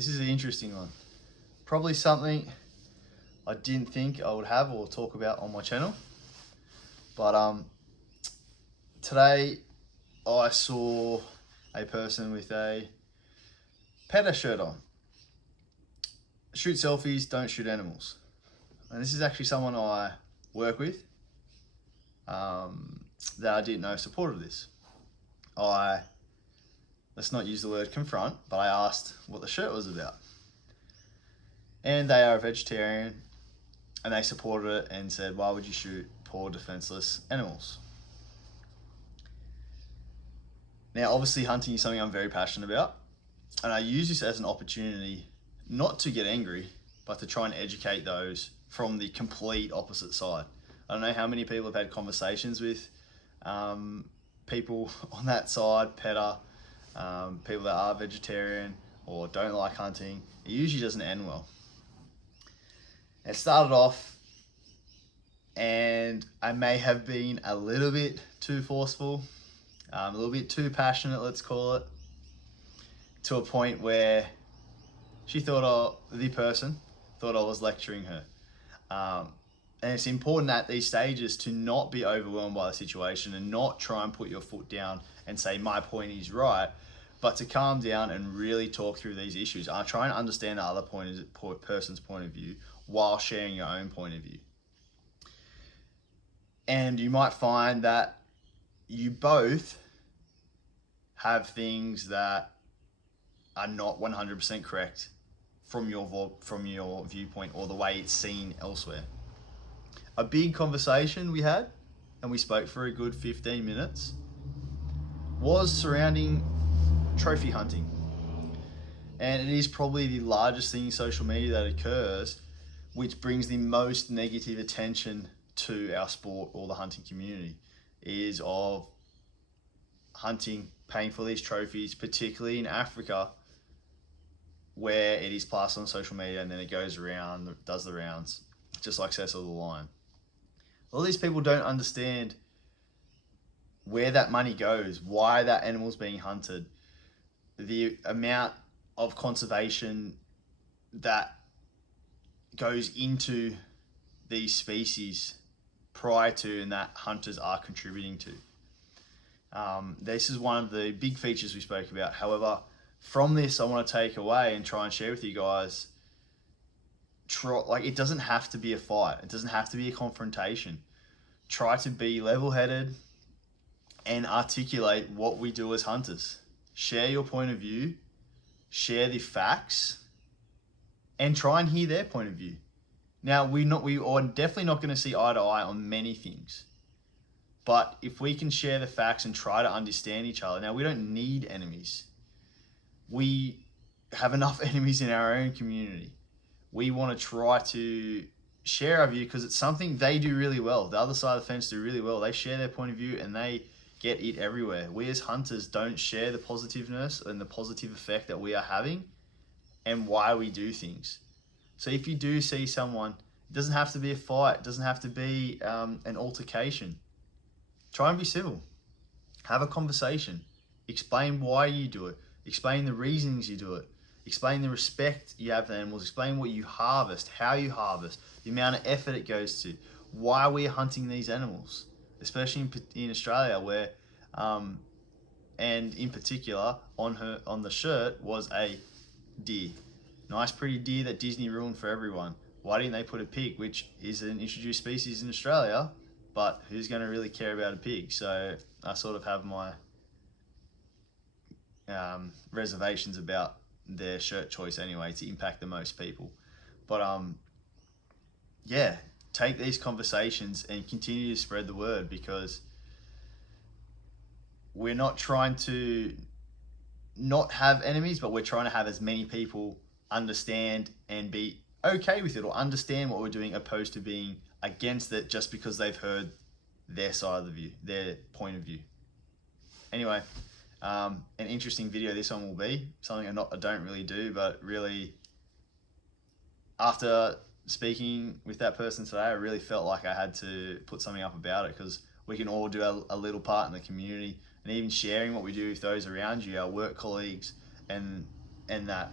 this is an interesting one. Probably something I didn't think I would have or talk about on my channel. But today I saw a person with a PETA shirt on. Shoot selfies, don't shoot animals. And this is actually someone I work with that I didn't know supported this. Let's not use the word confront, but I asked what the shirt was about. And they are a vegetarian, and they supported it and said, why would you shoot poor defenseless animals? Now, obviously hunting is something I'm very passionate about, and I use this as an opportunity not to get angry, but to try and educate those from the complete opposite side. I don't know how many people have had conversations with people on that side, PETA, people that are vegetarian or don't like hunting. It usually doesn't end well. It started off, and I may have been a little bit too forceful, a little bit too passionate, let's call it, to a point where the person thought I was lecturing her. And it's important at these stages to not be overwhelmed by the situation and not try and put your foot down and say my point is right, but to calm down and really talk through these issues. I try and understand the other person's point of view while sharing your own point of view. And you might find that you both have things that are not 100% correct from your viewpoint or the way it's seen elsewhere. A big conversation we had, and we spoke for a good 15 minutes, was surrounding trophy hunting. And it is probably the largest thing in social media that occurs, which brings the most negative attention to our sport or the hunting community, is of hunting, paying for these trophies, particularly in Africa, where it is placed on social media and then it goes around, does the rounds, just like Cecil the Lion. All these people don't understand where that money goes, why that animal's being hunted, the amount of conservation that goes into these species prior to and that hunters are contributing to. This is one of the big features we spoke about. However, from this, I want to take away and try and share with you guys, it doesn't have to be a fight. It doesn't have to be a confrontation. Try to be level-headed and articulate what we do as hunters. Share your point of view, share the facts, and try and hear their point of view. Now, we are definitely not going to see eye to eye on many things. But if we can share the facts and try to understand each other, now we don't need enemies. We have enough enemies in our own community. We want to try to share our view because it's something they do really well. The other side of the fence do really well. They share their point of view and they get it everywhere. We as hunters don't share the positiveness and the positive effect that we are having and why we do things. So if you do see someone, it doesn't have to be a fight. It doesn't have to be an altercation. Try and be civil. Have a conversation. Explain why you do it. Explain the reasons you do it. Explain the respect you have for animals. Explain what you harvest, how you harvest, the amount of effort it goes to, why we're hunting these animals, especially in Australia, where, and in particular, on the shirt was a deer. Nice, pretty deer that Disney ruined for everyone. Why didn't they put a pig, which is an introduced species in Australia, but who's going to really care about a pig? So I sort of have my reservations about their shirt choice anyway to impact the most people. But yeah, take these conversations and continue to spread the word, because we're not trying to not have enemies, but we're trying to have as many people understand and be okay with it or understand what we're doing, opposed to being against it just because they've heard their side of the view, their point of view. Anyway, an interesting video this one will be. Something I don't really do, but really, after speaking with that person today, I really felt like I had to put something up about it, because we can all do a little part in the community, and even sharing what we do with those around you, our work colleagues, and that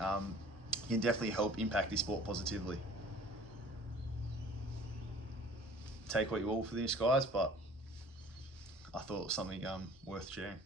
you can definitely help impact this sport positively. Take what you will for this, guys, but I thought it was something worth sharing.